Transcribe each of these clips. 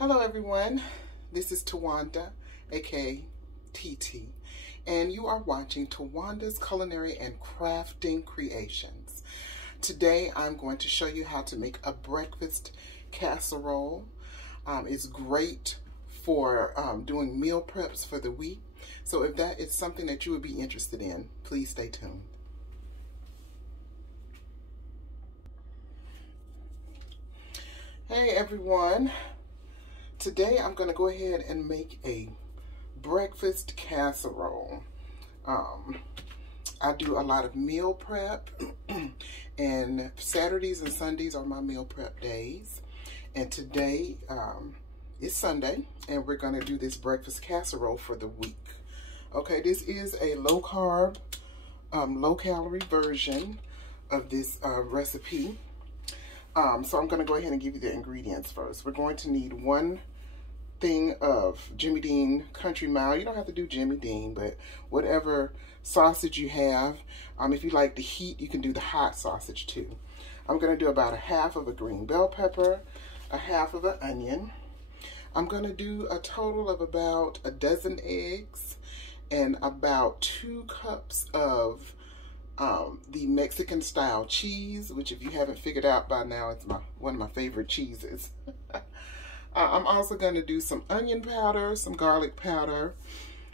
Hello everyone, this is Tawanda, aka TT, and you are watching Tawanda's Culinary and Crafting Creations. Today I'm going to show you how to make a breakfast casserole. It's great for doing meal preps for the week, so if that is something that you would be interested in, please stay tuned. Hey everyone. Today I'm going to go ahead and make a breakfast casserole. I do a lot of meal prep and Saturdays and Sundays are my meal prep days. And today is Sunday and we're going to do this breakfast casserole for the week. Okay, this is a low carb, low calorie version of this recipe. So I'm going to go ahead and give you the ingredients first. We're going to need 1 thing of Jimmy Dean Country Mile. You don't have to do Jimmy Dean, but whatever sausage you have. If you like the heat, you can do the hot sausage too. I'm going to do about 1/2 of a green bell pepper, 1/2 of an onion. I'm going to do a total of about 12 eggs and about 2 cups of the Mexican style cheese, which if you haven't figured out by now, it's one of my favorite cheeses. I'm also going to do some onion powder, some garlic powder,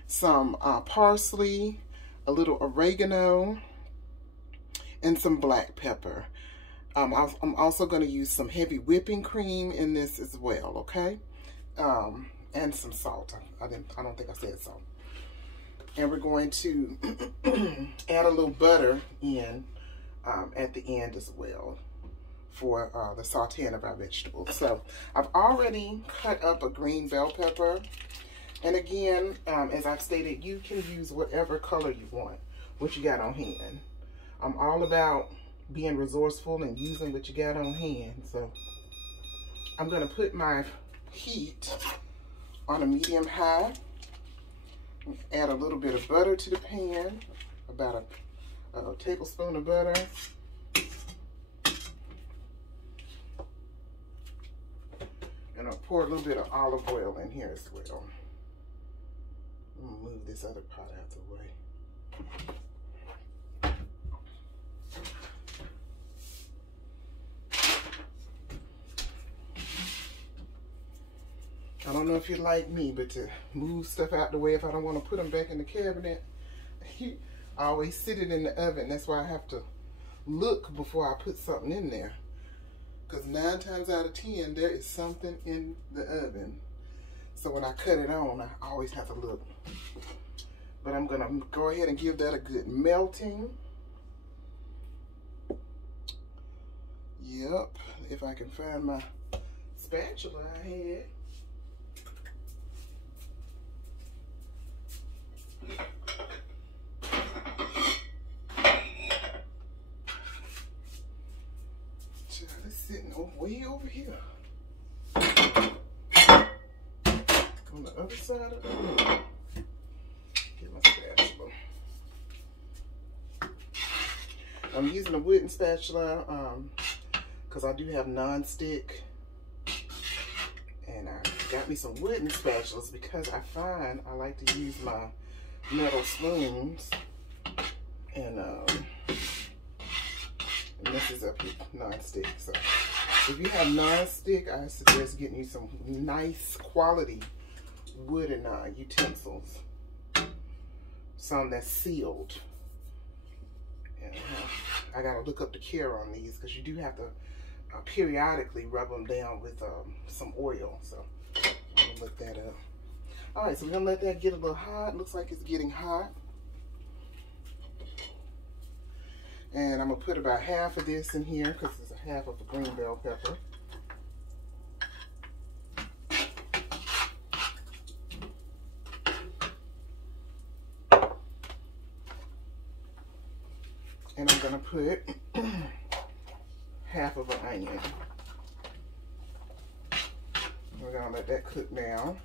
some parsley, a little oregano, and some black pepper. I'm also going to use some heavy whipping cream in this as well, okay? And some salt. I don't think I said salt. And we're going to add a little butter in at the end as well for the sauteing of our vegetables. So I've already cut up a green bell pepper. And again, as I've stated, you can use whatever color you want, what you got on hand. I'm all about being resourceful and using what you got on hand. So I'm gonna put my heat on a medium high. Add a little bit of butter to the pan, about a tablespoon of butter. And I'll pour a little bit of olive oil in here as well. I'm gonna move this other pot out of the way. I don't know if you're like me, but to move stuff out the way if I don't want to put them back in the cabinet, I always sit it in the oven. That's why I have to look before I put something in there. Because 9 times out of 10, there is something in the oven. So when I cut it on, I always have to look. But I'm going to go ahead and give that a good melting. Yep, if I can find my spatula I had. It's sitting way over here on the other side of the room. Get my spatula. I'm using a wooden spatula because I do have non-stick, and I got me some wooden spatulas because I find I like to use my metal spoons, and this is a non-stick. So if you have non-stick, I suggest getting you some nice quality wooden utensils, some that's sealed. And I gotta look up the care on these because you do have to periodically rub them down with some oil. So I'm gonna look that up. All right, so we're gonna let that get a little hot. Looks like it's getting hot. And I'm gonna put about 1/2 of this in here because it's 1/2 of a green bell pepper. And I'm gonna put 1/2 of an onion. We're gonna let that cook down.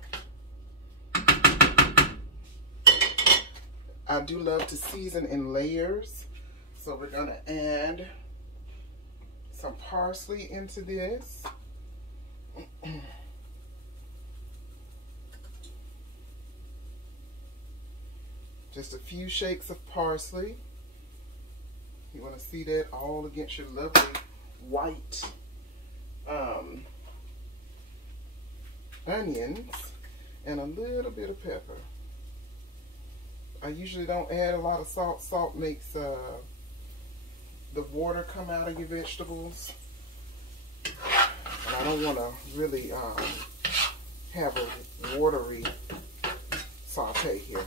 I do love to season in layers. So we're gonna add some parsley into this. Just a few shakes of parsley. You want to see that all against your lovely white onions, and a little bit of pepper. I usually don't add a lot of salt. Salt makes the water come out of your vegetables, and I don't want to really have a watery saute here.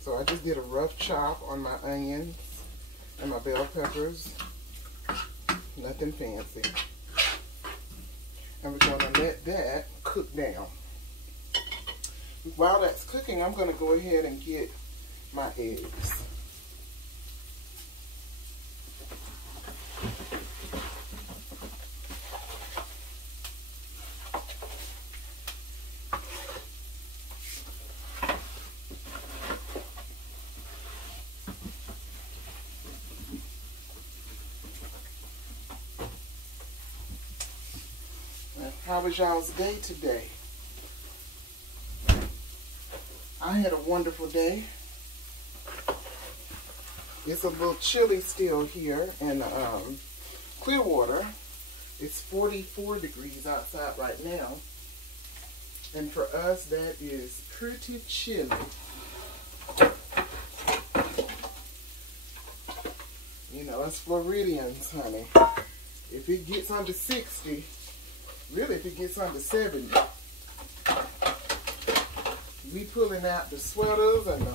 So I just did a rough chop on my onions and my bell peppers. Nothing fancy. And we're going to let that cook down. While that's cooking, I'm going to go ahead and get my eggs. How was y'all's day today? I had a wonderful day. It's a little chilly still here in Clearwater. It's 44 degrees outside right now. And for us, that is pretty chilly. You know, us Floridians, honey. If it gets under 60, really, if it gets under 70, we pulling out the sweaters and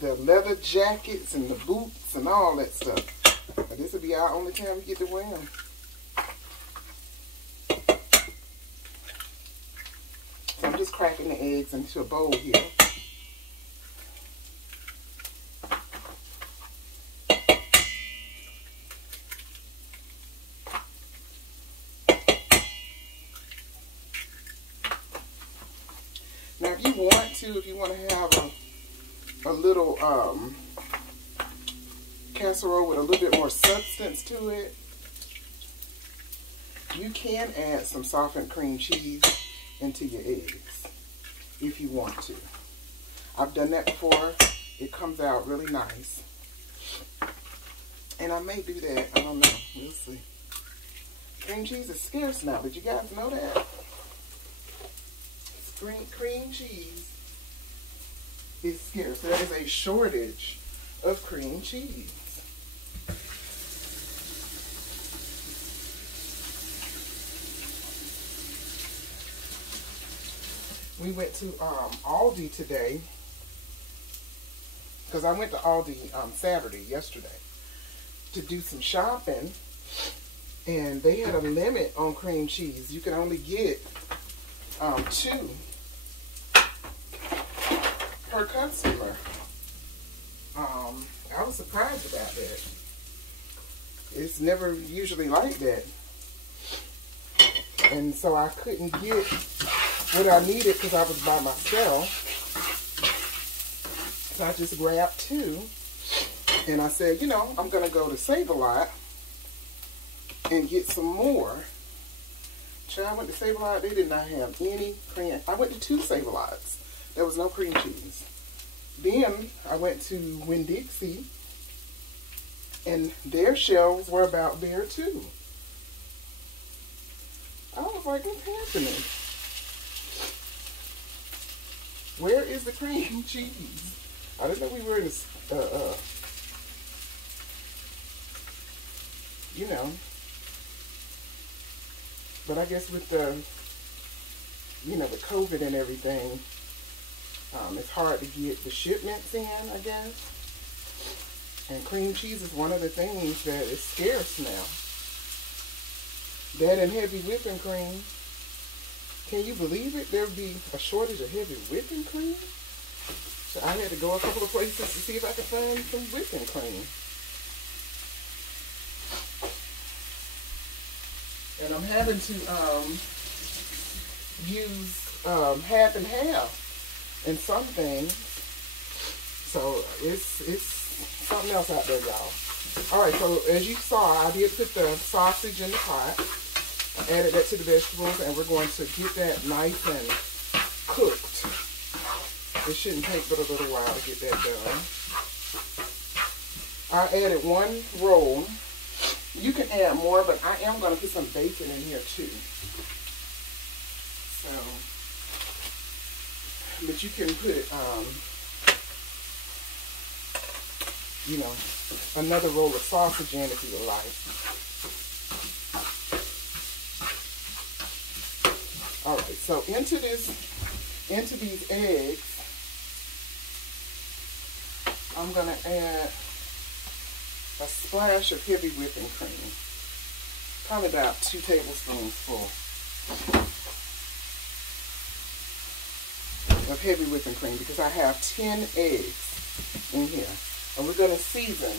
the leather jackets and the boots and all that stuff. But this will be our only time we get to wear them. So I'm just cracking the eggs into a bowl here. Now, if you want to have a little casserole with a little bit more substance to it, you can add some softened cream cheese into your eggs if you want to. I've done that before. It comes out really nice. And I may do that. I don't know. We'll see. Cream cheese is scarce now. Did you guys know that? Cream cheese is scarce. There is a shortage of cream cheese. We went to Aldi today, because I went to Aldi yesterday, to do some shopping, and they had a limit on cream cheese. You can only get 2 per customer. I was surprised about that. It's never usually like that. And so I couldn't get what I needed because I was by myself. So I just grabbed 2. And I said, you know, I'm going to go to Save-A-Lot and get some more. I went to Save-A-Lot. They did not have any cream. I went to 2 Save-A-Lots. There was no cream cheese. Then I went to Winn-Dixie, and their shelves were about there too. I was like, what's happening? Where is the cream cheese? I didn't know we were in this, you know. But I guess with the, you know, the COVID and everything, it's hard to get the shipments in, I guess. And cream cheese is one of the things that is scarce now. That and heavy whipping cream. Can you believe it? There'd be a shortage of heavy whipping cream? So I had to go a couple of places to see if I could find some whipping cream. And I'm having to use half and half in some things. So it's something else out there, y'all. Alright, so as you saw, I did put the sausage in the pot. added that to the vegetables, and we're going to get that nice and cooked. It shouldn't take but a little while to get that done. I added 1 roll. You can add more, but I am going to put some bacon in here too. So, but you can put, you know, another roll of sausage in if you would like. All right, so into these eggs, I'm going to add a splash of heavy whipping cream. Probably about 2 tablespoons full of heavy whipping cream, because I have 10 eggs in here. And we're going to season.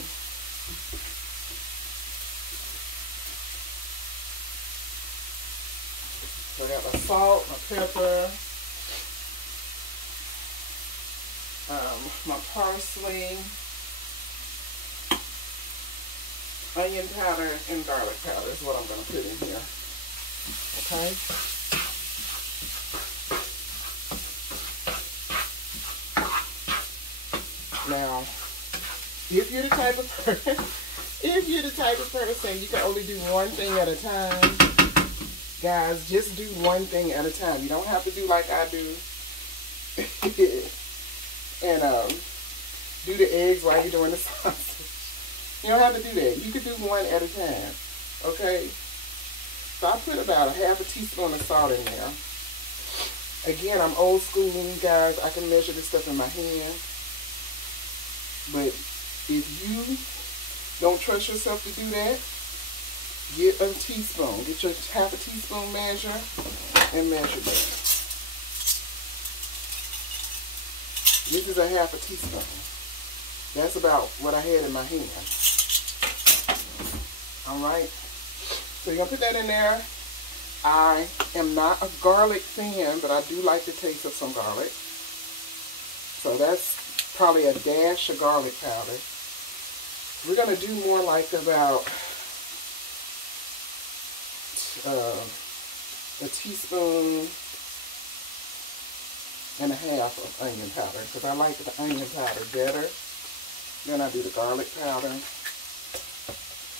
So I got my salt, my pepper, my parsley, onion powder, and garlic powder is what I'm going to put in here. Okay? Now, if you're the type of person, you can only do one thing at a time. Guys, just do one thing at a time. You don't have to do like I do. And do the eggs while you're doing the sausage. You don't have to do that. You can do one at a time. Okay? So I put about a half a teaspoon of salt in there. Again, I'm old school, guys. I can measure this stuff in my hand. But if you don't trust yourself to do that, get a teaspoon. Get your half a teaspoon measure and measure that. This is a half a teaspoon. That's about what I had in my hand. Alright. So you're going to put that in there. I am not a garlic fan, but I do like the taste of some garlic. So that's probably a dash of garlic powder. We're going to do more like about a teaspoon and a half of onion powder, because I like the onion powder better. Then I do the garlic powder.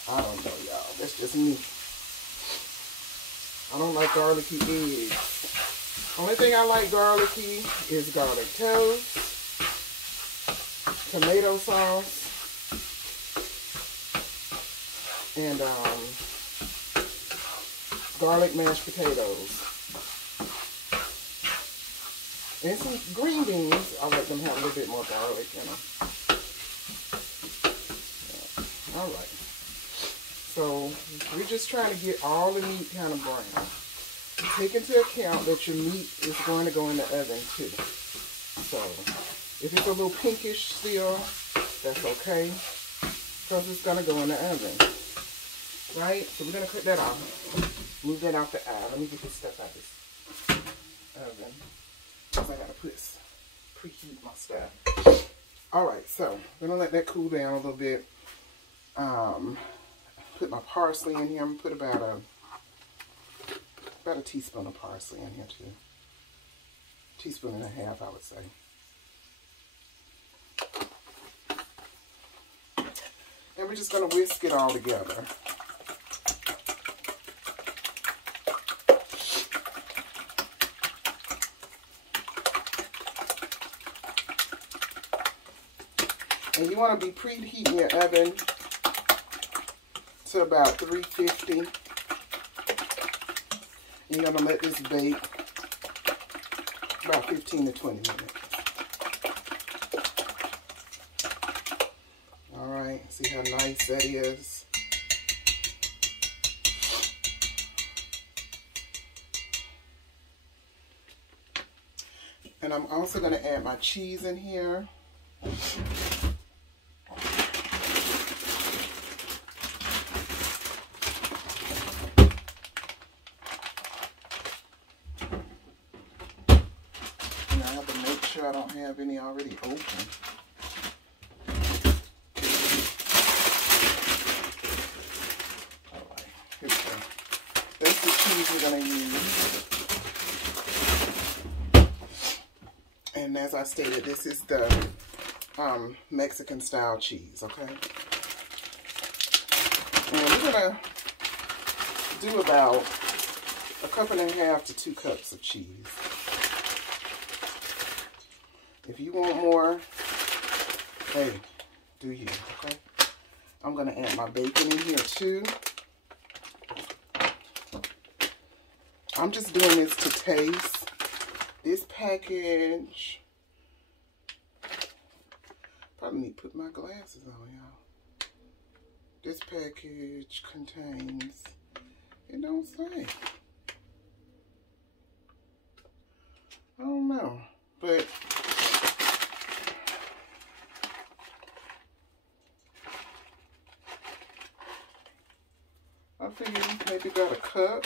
I don't know, y'all. That's just me. I don't like garlicky eggs. Only thing I like garlicky is garlic toast, tomato sauce, and garlic mashed potatoes. And some green beans, I let them have a little bit more garlic in them. Yeah. All right. So we're just trying to get all the meat kind of brown. Take into account that your meat is going to go in the oven too. So if it's a little pinkish still, that's okay, because it's going to go in the oven. Right? So we're going to cut that off. Move that out the aisle. Let me get this stuff out of this oven. Because I got to preheat my stuff. Alright, so I'm going to let that cool down a little bit. Put my parsley in here. I'm going to put about a teaspoon of parsley in here too. Teaspoon and a half, I would say. And we're just going to whisk it all together. And you want to be preheating your oven to about 350. You're going to let this bake about 15 to 20 minutes. Alright, see how nice that is? And I'm also going to add my cheese in here. I don't have any already open. Alright, here we go. That's the cheese cheese we're going to use. And as I stated, this is the Mexican style cheese, okay? And we're going to do about 1.5 to 2 cups of cheese. If you want more, hey, do you, okay? I'm going to add my bacon in here too. I'm just doing this to taste. This package, probably need to put my glasses on, y'all. This package contains, it don't say. I don't know, but I figured you maybe got a cup.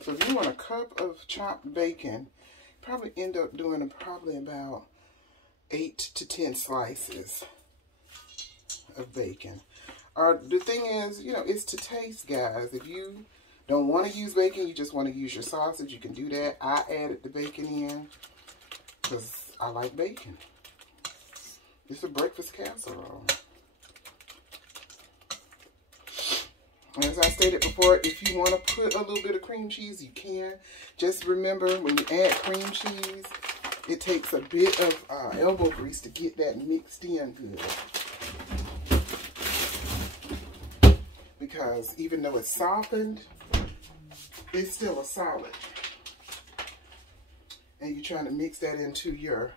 So if you want a cup of chopped bacon, probably end up doing probably about 8 to 10 slices of bacon. The thing is, you know, it's to taste, guys. If you don't want to use bacon, you just want to use your sausage, you can do that. I added the bacon in because I like bacon. It's a breakfast casserole. As I stated before, if you want to put a little bit of cream cheese, you can. Just remember, when you add cream cheese, it takes a bit of elbow grease to get that mixed in good. Because even though it's softened, it's still a solid. And you're trying to mix that into your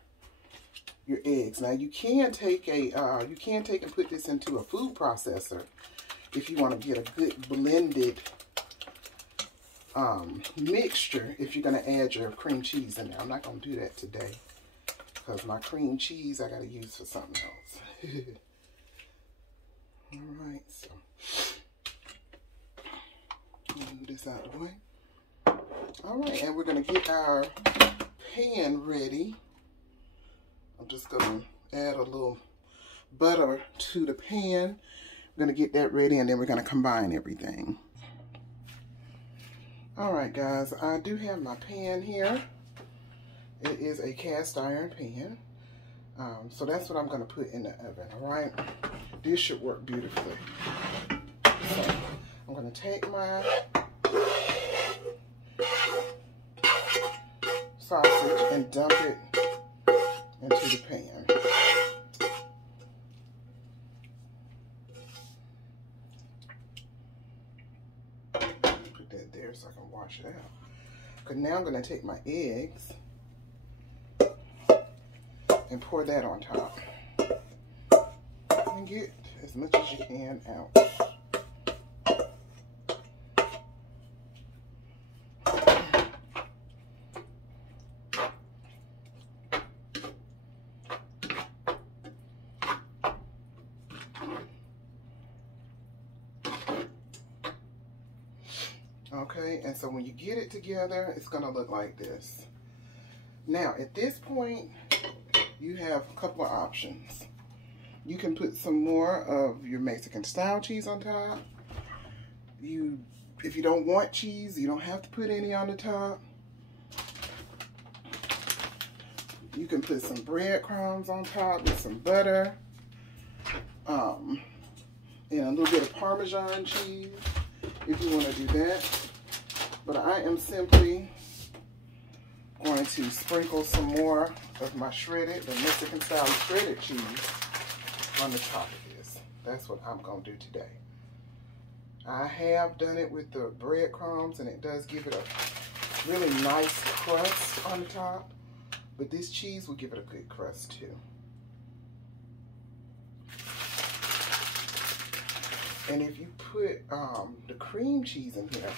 eggs. Now you can take and put this into a food processor if you want to get a good blended mixture, if you're going to add your cream cheese in there. I'm not going to do that today because my cream cheese I got to use for something else. Alright, so move this out of the way. Alright, and we're going to get our pan ready. I'm just going to add a little butter to the pan. We're going to get that ready and then we're going to combine everything. Alright guys, I do have my pan here. It is a cast iron pan. So that's what I'm going to put in the oven, alright? This should work beautifully. So I'm going to take my sausage and dump it into the pan. Put that there so I can wash it out. Because now I'm going to take my eggs and pour that on top. And get as much as you can out. Okay, and so when you get it together, it's going to look like this. Now, at this point, you have a couple of options. You can put some more of your Mexican style cheese on top. If you don't want cheese, you don't have to put any on the top. You can put some breadcrumbs on top with some butter. And a little bit of Parmesan cheese if you want to do that. But I am simply going to sprinkle some more of my the Mexican style shredded cheese on the top of this. That's what I'm going to do today. I have done it with the breadcrumbs and it does give it a really nice crust on the top. But this cheese will give it a good crust too. And if you put the cream cheese in here,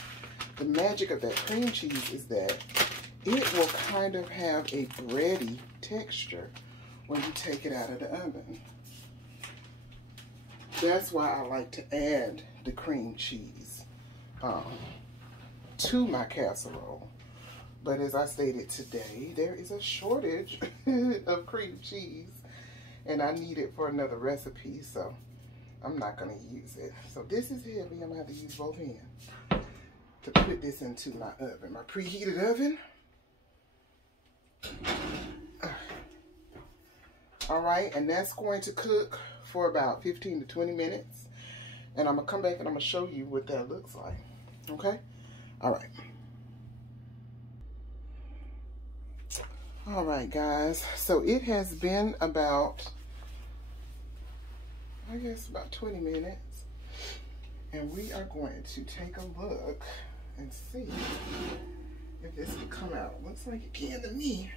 the magic of that cream cheese is that it will kind of have a bready texture when you take it out of the oven. That's why I like to add the cream cheese to my casserole. But as I stated today, there is a shortage of cream cheese and I need it for another recipe, so I'm not going to use it. So this is heavy. I'm going to have to use both hands. to put this into my oven, my preheated oven. All right, and that's going to cook for about 15 to 20 minutes. And I'm going to come back and I'm going to show you what that looks like. Okay? All right. All right, guys. So it has been about, I guess, about 20 minutes. And we are going to take a look and see if this can come out. Looks like it can to me.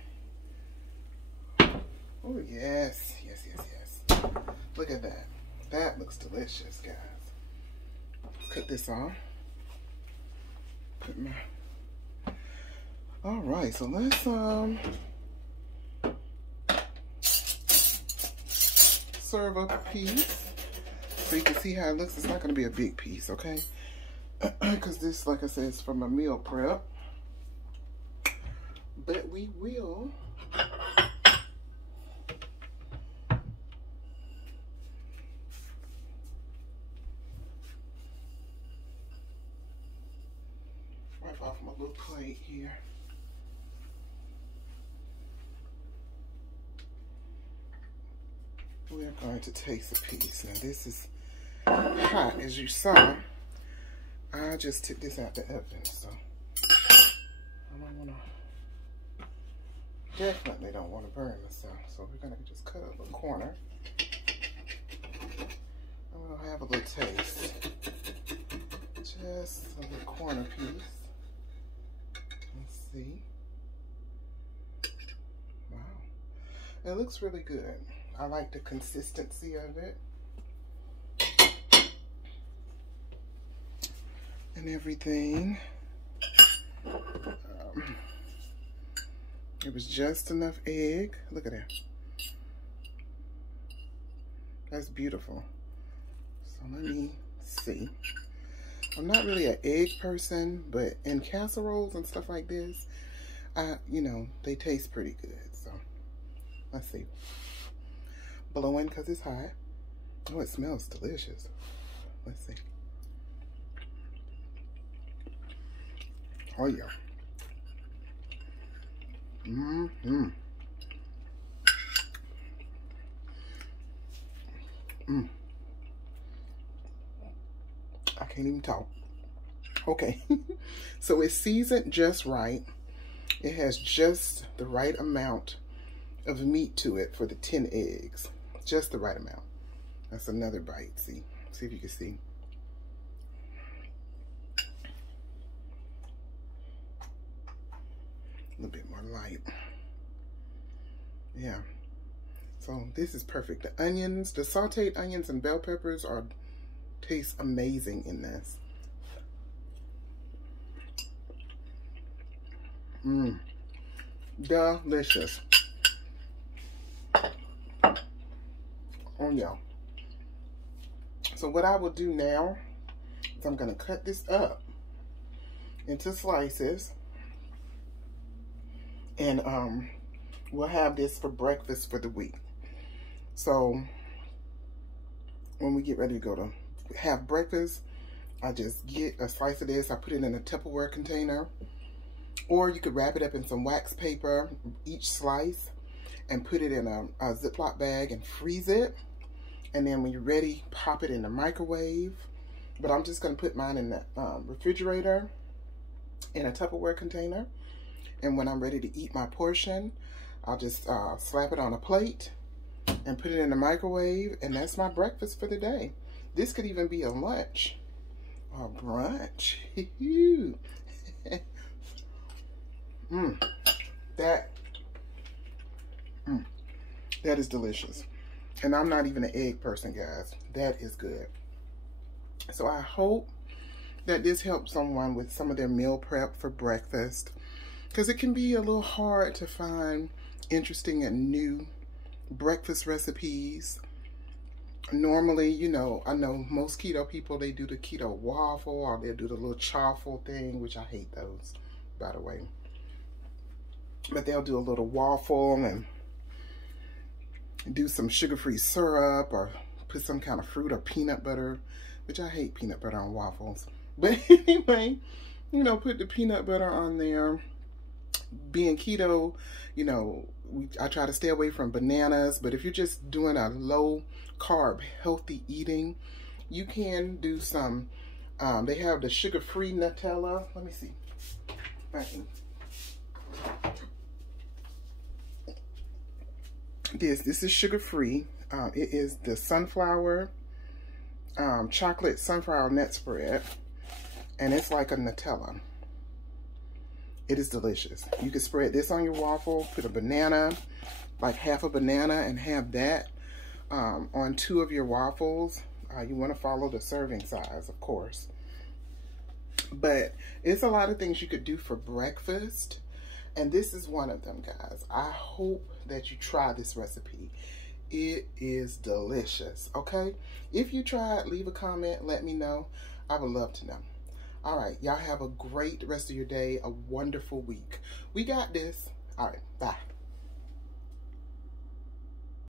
Oh, yes. Yes, yes, yes. Look at that. That looks delicious, guys. Let's cut this off. Put my... All right, so let's serve up a piece so you can see how it looks. It's not going to be a big piece, okay? Because this, like I said, is from a meal prep. But we will wipe off my little plate here. We're going to taste a piece. Now this is hot, as you saw. I just took this out the oven, so I don't want to, definitely don't want to burn myself. So we're going to just cut a little corner. I'm going to have a little taste. Just a little corner piece. Let's see. Wow. It looks really good. I like the consistency of it. And everything. It was just enough egg. Look at that. That's beautiful. So let me see. I'm not really an egg person, but in casseroles and stuff like this, you know, they taste pretty good. So let's see. Blowing because it's hot. Oh, it smells delicious. Let's see. Oh, yeah. Mm-hmm. I can't even talk. Okay. So it's seasoned just right. It has just the right amount of meat to it for the 10 eggs. Just the right amount. That's another bite. See if you can see. A little bit more light. Yeah. So this is perfect. The onions, the sauteed onions and bell peppers taste amazing in this. Delicious. Oh yeah. So what I will do now is I'm going to cut this up into slices. And we'll have this for breakfast for the week. So when we get ready to go to have breakfast, I just get a slice of this. I put it in a Tupperware container. Or you could wrap it up in some wax paper, each slice, and put it in a Ziploc bag and freeze it. And then when you're ready, pop it in the microwave. But I'm just going to put mine in the refrigerator in a Tupperware container. And when I'm ready to eat my portion, I'll just slap it on a plate and put it in the microwave. And that's my breakfast for the day. This could even be a lunch or brunch. That is delicious. And I'm not even an egg person, guys. That is good. So I hope that this helps someone with some of their meal prep for breakfast. Because it can be a little hard to find interesting and new breakfast recipes. Normally, you know, I know most keto people, they do the keto waffle or they'll do the little chaffle thing, which I hate those, by the way. But they'll do a little waffle and do some sugar-free syrup or put some kind of fruit or peanut butter, which I hate peanut butter on waffles. But anyway, you know, put the peanut butter on there. Being keto, you know, I try to stay away from bananas, but if you're just doing a low carb, healthy eating, you can do some, they have the sugar-free Nutella. Let me see. This is sugar-free. It is the sunflower, chocolate sunflower nut spread, and it's like a Nutella. It is delicious. You can spread this on your waffle, put a banana, like half a banana, and have that on 2 of your waffles. You want to follow the serving size, of course. But it's a lot of things you could do for breakfast, and this is one of them, guys. I hope that you try this recipe. It is delicious, okay? If you try it, leave a comment, let me know. I would love to know. All right, y'all have a great rest of your day, a wonderful week. We got this. All right, bye.